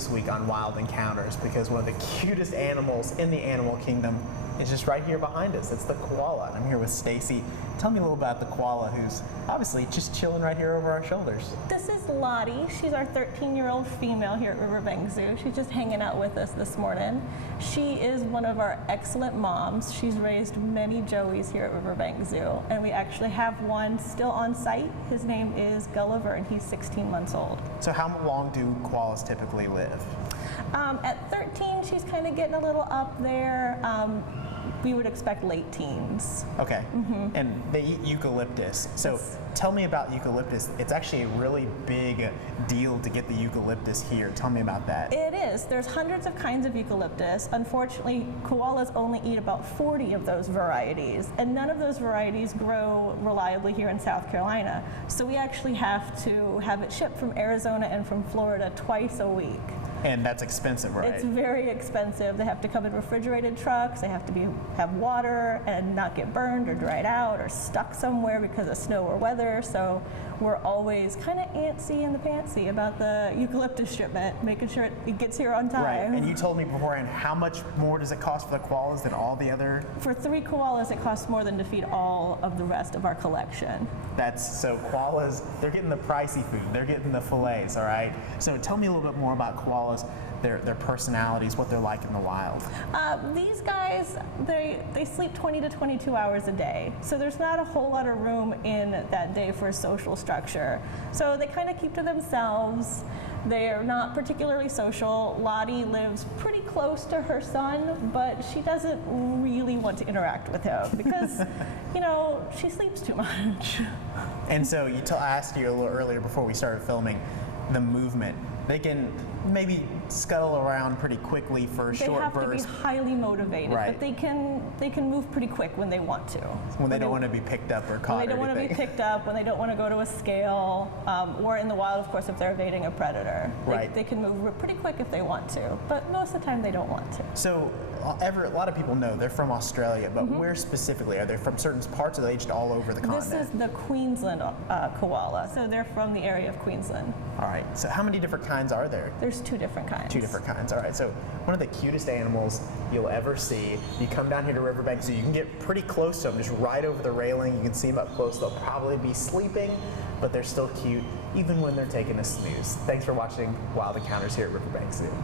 this week on Wild Encounters because one of the cutest animals in the animal kingdom is just right here behind us. It's the koala, and I'm here with Stacy. Tell me a little about the koala, who's obviously just chilling right here over our shoulders. This is Lottie. She's our 13-year-old female here at Riverbanks Zoo. She's just hanging out with us this morning. She is one of our excellent moms. She's raised many joeys here at Riverbanks Zoo, and we actually have one still on site. His name is Gulliver, and he's 16 months old. So how long do koalas typically live? At 13, she's kind of getting a little up there. We would expect late teens. Okay, and they eat eucalyptus. So tell me about eucalyptus. It's actually a really big deal to get the eucalyptus here. Tell me about that. It is. There's hundreds of kinds of eucalyptus. Unfortunately, koalas only eat about 40 of those varieties, and none of those varieties grow reliably here in South Carolina. So we actually have to have it shipped from Arizona and from Florida twice a week. And that's expensive, right? It's very expensive. They have to come in refrigerated trucks. They have to have water and not get burned or dried out or stuck somewhere because of snow or weather. So we're always kind of antsy in the pantsy about the eucalyptus shipment, making sure it gets here on time. Right, and you told me beforehand, how much more does it cost for the koalas than all the other? For 3 koalas, it costs more than to feed all of the rest of our collection. So koalas, they're getting the pricey food, they're getting the fillets, all right? So tell me a little bit more about koalas, their personalities, what they're like in the wild. These guys, they sleep 20 to 22 hours a day, so there's not a whole lot of room in that day for a social structure. So they kind of keep to themselves. They're not particularly social. Lottie lives pretty close to her son, but she doesn't really want to interact with him because, you know, she sleeps too much. And so I asked you a little earlier before we started filming, the movement. They can maybe scuttle around pretty quickly for a short burst. They have to be highly motivated, right. But they can move pretty quick when they want to. When they don't want to be picked up or caught. When they don't want to be picked up, when they don't want to go to a scale, or in the wild, of course, if they're evading a predator. Right. They can move pretty quick if they want to, but most of the time they don't want to. So a lot of people know they're from Australia, but where specifically? Are they from certain parts, or are they just all over the continent? This is the Queensland koala, so they're from the area of Queensland. All right, so how many different kinds are there? There's 2 different kinds. 2 different kinds, all right. So one of the cutest animals you'll ever see. You come down here to Riverbanks Zoo, you can get pretty close to them, just right over the railing. You can see them up close. They'll probably be sleeping, but they're still cute, even when they're taking a snooze. Thanks for watching Wild Encounters here at Riverbanks Zoo.